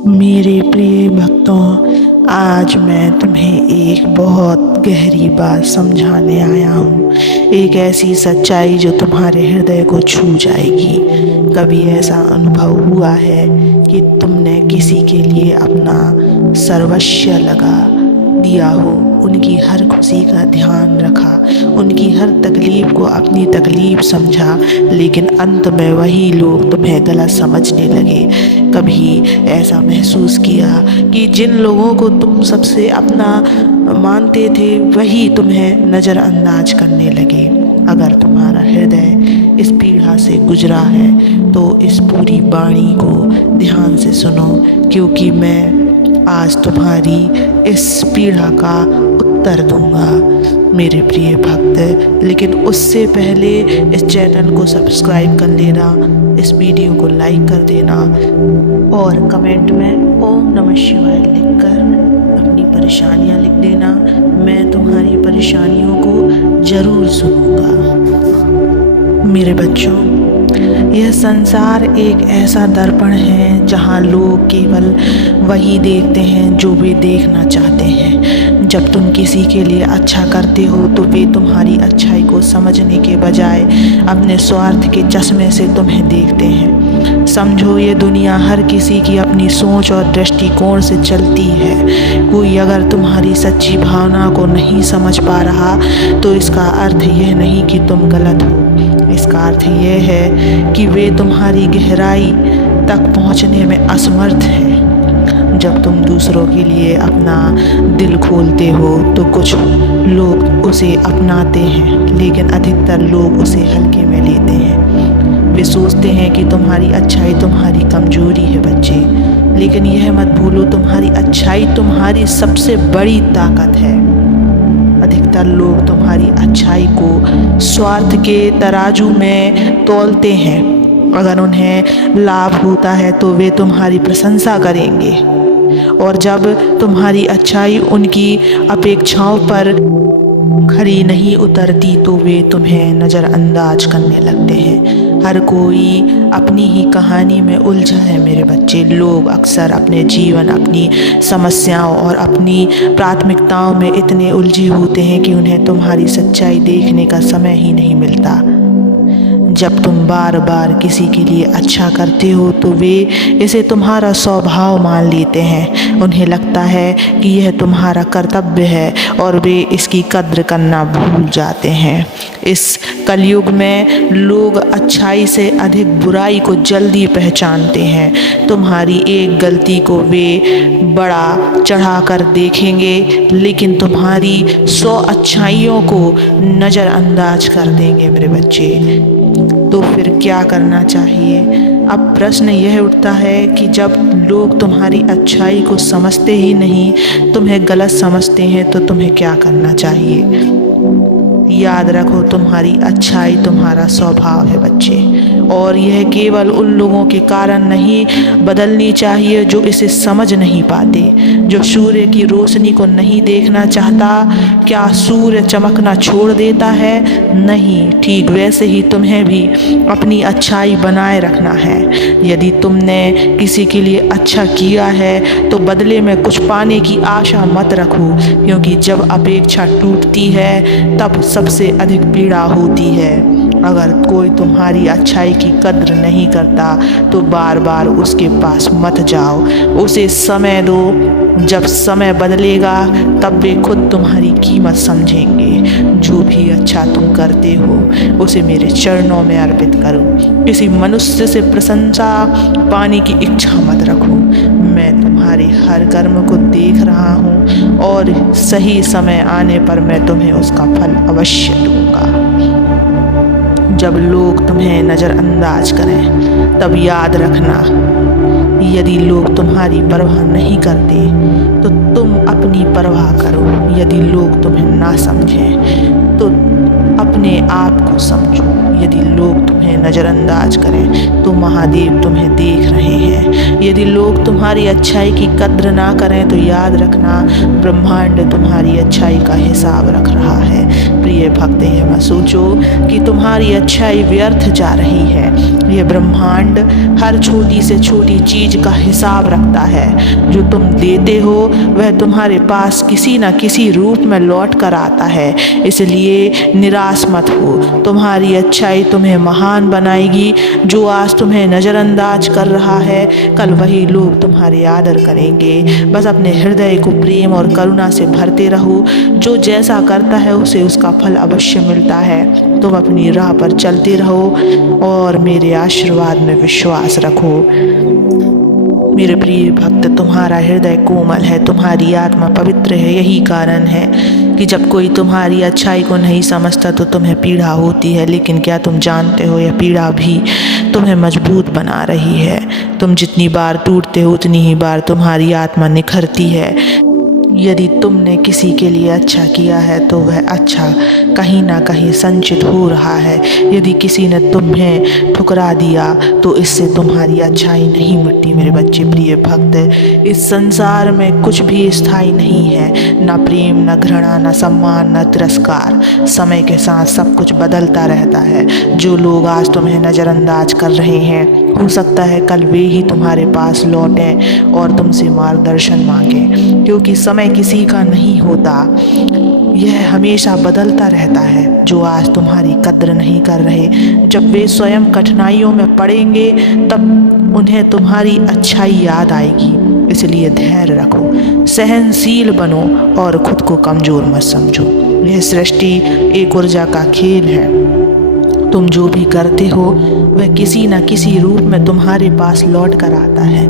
मेरे प्रिय भक्तों, आज मैं तुम्हें एक बहुत गहरी बात समझाने आया हूँ। एक ऐसी सच्चाई जो तुम्हारे हृदय को छू जाएगी। कभी ऐसा अनुभव हुआ है कि तुमने किसी के लिए अपना सर्वस्व लगा दिया हो, उनकी हर खुशी का ध्यान रखा, उनकी हर तकलीफ़ को अपनी तकलीफ़ समझा, लेकिन अंत में वही लोग तुम्हें गलत समझने लगे। कभी ऐसा महसूस किया कि जिन लोगों को तुम सबसे अपना मानते थे वही तुम्हें नज़रअंदाज करने लगे। अगर तुम्हारा हृदय इस पीड़ा से गुजरा है तो इस पूरी वाणी को ध्यान से सुनो, क्योंकि मैं आज तुम्हारी इस पीड़ा का उत्तर दूंगा मेरे प्रिय भक्त। लेकिन उससे पहले इस चैनल को सब्सक्राइब कर लेना, इस वीडियो को लाइक कर देना और कमेंट में ओम नमः शिवाय लिखकर अपनी परेशानियां लिख देना। मैं तुम्हारी परेशानियों को ज़रूर सुनूंगा। मेरे बच्चों, यह संसार एक ऐसा दर्पण है जहाँ लोग केवल वही देखते हैं जो वे देखना चाहते हैं। जब तुम किसी के लिए अच्छा करते हो तो वे तुम्हारी अच्छाई को समझने के बजाय अपने स्वार्थ के चश्मे से तुम्हें देखते हैं। समझो, ये दुनिया हर किसी की अपनी सोच और दृष्टिकोण से चलती है। कोई अगर तुम्हारी सच्ची भावना को नहीं समझ पा रहा तो इसका अर्थ यह नहीं कि तुम गलत हो। इसका अर्थ यह है कि वे तुम्हारी गहराई तक पहुंचने में असमर्थ हैं। जब तुम दूसरों के लिए अपना दिल खोलते हो तो कुछ लोग उसे अपनाते हैं, लेकिन अधिकतर लोग उसे हल्के में लेते हैं। वे सोचते हैं कि तुम्हारी अच्छाई तुम्हारी कमजोरी है बच्चे, लेकिन यह मत भूलो तुम्हारी अच्छाई तुम्हारी सबसे बड़ी ताकत है। अधिकतर लोग तुम्हारी अच्छाई को स्वार्थ के तराजू में तौलते हैं। अगर उन्हें लाभ होता है तो वे तुम्हारी प्रशंसा करेंगे, और जब तुम्हारी अच्छाई उनकी अपेक्षाओं पर खरी नहीं उतरती तो वे तुम्हें नज़रअंदाज करने लगते हैं। हर कोई अपनी ही कहानी में उलझा है मेरे बच्चे। लोग अक्सर अपने जीवन, अपनी समस्याओं और अपनी प्राथमिकताओं में इतने उलझे होते हैं कि उन्हें तुम्हारी सच्चाई देखने का समय ही नहीं मिलता। जब तुम बार बार किसी के लिए अच्छा करते हो तो वे इसे तुम्हारा स्वभाव मान लेते हैं। उन्हें लगता है कि यह तुम्हारा कर्तव्य है और वे इसकी कद्र करना भूल जाते हैं। इस कलयुग में लोग अच्छाई से अधिक बुराई को जल्दी पहचानते हैं। तुम्हारी एक गलती को वे बड़ा चढ़ाकर देखेंगे, लेकिन तुम्हारी 100 अच्छाइयों को नज़रअंदाज कर देंगे मेरे बच्चे। तो फिर क्या करना चाहिए? अब प्रश्न यह उठता है कि जब लोग तुम्हारी अच्छाई को समझते ही नहीं, तुम्हें गलत समझते हैं, तो तुम्हें क्या करना चाहिए? याद रखो, तुम्हारी अच्छाई तुम्हारा स्वभाव है बच्चे, और यह केवल उन लोगों के कारण नहीं बदलनी चाहिए जो इसे समझ नहीं पाते। जो सूर्य की रोशनी को नहीं देखना चाहता, क्या सूर्य चमकना छोड़ देता है? नहीं। ठीक वैसे ही तुम्हें भी अपनी अच्छाई बनाए रखना है। यदि तुमने किसी के लिए अच्छा किया है तो बदले में कुछ पाने की आशा मत रखो, क्योंकि जब अपेक्षा टूटती है तब सबसे अधिक पीड़ा होती है। अगर कोई तुम्हारी अच्छाई की कद्र नहीं करता तो बार बार उसके पास मत जाओ, उसे समय दो। जब समय बदलेगा तब वे खुद तुम्हारी कीमत समझेंगे। जो भी अच्छा तुम करते हो उसे मेरे चरणों में अर्पित करो। किसी मनुष्य से प्रशंसा पाने की इच्छा मत रखो। मैं तुम्हारे हर कर्म को देख रहा हूँ और सही समय आने पर मैं तुम्हें उसका फल अवश्य दूंगा। जब लोग तुम्हें नज़रअंदाज करें तब याद रखना, यदि लोग तुम्हारी परवाह नहीं करते तो तुम अपनी परवाह करो। यदि लोग तुम्हें ना समझें तो अपने आप को समझो। यदि लोग तुम्हें नज़रअंदाज करें तो महादेव तुम्हें देख रहे हैं। यदि लोग तुम्हारी अच्छाई की कद्र ना करें तो याद रखना, ब्रह्मांड तुम्हारी अच्छाई का हिसाब रख रहा है। प्रिय भक्त, यह मत सोचो कि तुम्हारी अच्छाई व्यर्थ जा रही है। यह ब्रह्मांड हर छोटी से छोटी चीज का हिसाब रखता है। जो तुम देते हो वह तुम्हारे पास किसी न किसी रूप में लौट कर आता है। इसलिए निराश मत हो। तुम्हारी अच्छाई तुम्हें महान बनाएगी। जो आज तुम्हें नज़रअंदाज कर रहा है, कल वही लोग तुम्हारे आदर करेंगे। बस अपने हृदय को प्रेम और करुणा से भरते रहो। जो जैसा करता है उसे उसका फल अवश्य मिलता है। तुम अपनी राह पर चलते रहो और मेरे आशीर्वाद में विश्वास रखो। मेरे प्रिय भक्त, तुम्हारा हृदय कोमल है, तुम्हारी आत्मा पवित्र है। यही कारण है कि जब कोई तुम्हारी अच्छाई को नहीं समझता तो तुम्हें पीड़ा होती है। लेकिन क्या तुम जानते हो, यह पीड़ा भी तुम्हें मजबूत बना रही है। तुम जितनी बार टूटते हो उतनी ही बार तुम्हारी आत्मा निखरती है। यदि तुमने किसी के लिए अच्छा किया है तो वह अच्छा कहीं ना कहीं संचित हो रहा है। यदि किसी ने तुम्हें ठुकरा दिया तो इससे तुम्हारी अच्छाई नहीं मिटती। मेरे बच्चे प्रिय भक्त, इस संसार में कुछ भी स्थायी नहीं है, न प्रेम, न घृणा, न सम्मान, न तिरस्कार। समय के साथ सब कुछ बदलता रहता है। जो लोग आज तुम्हें नज़रअंदाज कर रहे हैं, हो सकता है कल वे ही तुम्हारे पास लौटें और तुमसे मार्गदर्शन मांगें। क्योंकि समय किसी का नहीं होता, यह हमेशा बदलता रहता है। जो आज तुम्हारी कद्र नहीं कर रहे, जब वे स्वयं कठिनाइयों में पड़ेंगे तब उन्हें तुम्हारी अच्छाई याद आएगी। इसलिए धैर्य रखो, सहनशील बनो और खुद को कमज़ोर मत समझो। यह सृष्टि एक ऊर्जा का खेल है। तुम जो भी करते हो वह किसी न किसी रूप में तुम्हारे पास लौट कर आता है।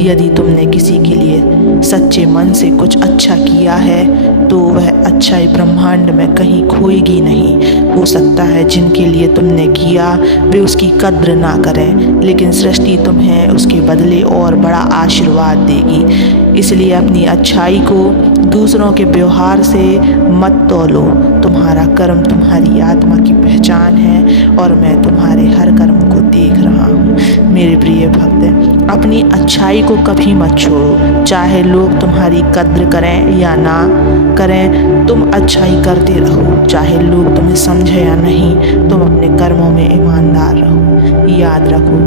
यदि तुमने किसी के लिए सच्चे मन से कुछ अच्छा किया है तो वह अच्छाई ब्रह्मांड में कहीं खोएगी नहीं। हो सकता है जिनके लिए तुमने किया वे उसकी कद्र ना करें, लेकिन सृष्टि तुम्हें उसके बदले और बड़ा आशीर्वाद देगी। इसलिए अपनी अच्छाई को दूसरों के व्यवहार से मत तौलो। तुम्हारा कर्म तुम्हारी आत्मा की पहचान है और मैं तुम्हारे हर कर्म को देख रहा हूँ। मेरे प्रिय भक्त, अपनी अच्छाई को कभी मत छोड़ो। चाहे लोग तुम्हारी कद्र करें या ना करें, तुम अच्छाई करते रहो। चाहे लोग तुम्हें समझे या नहीं, तुम अपने कर्मों में ईमानदार रहो। याद रखो,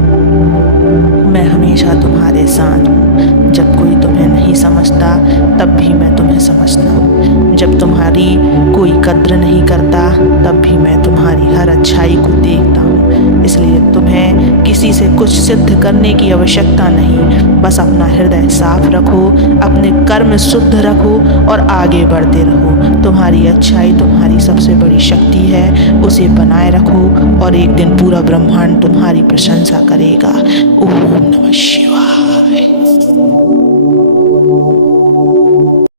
मैं हमेशा तुम्हारे साथ हूँ। जब कोई तुम्हें नहीं समझता तब भी मैं तुम्हें समझता हूँ। जब तुम्हारी कोई कद्र नहीं करता तब भी मैं तुम्हारी हर अच्छाई को देखता हूँ। इसलिए तुम्हें किसी से कुछ सिद्ध करने की आवश्यकता नहीं। बस अपना हृदय साफ रखो, अपने कर्म शुद्ध रखो और आगे बढ़ते रहो। तुम्हारी अच्छाई तुम्हारी सबसे बड़ी शक्ति है, उसे बनाए रखो और एक दिन पूरा ब्रह्मांड तुम्हारी प्रशंसा करेगा। ओम नमः शिवाय।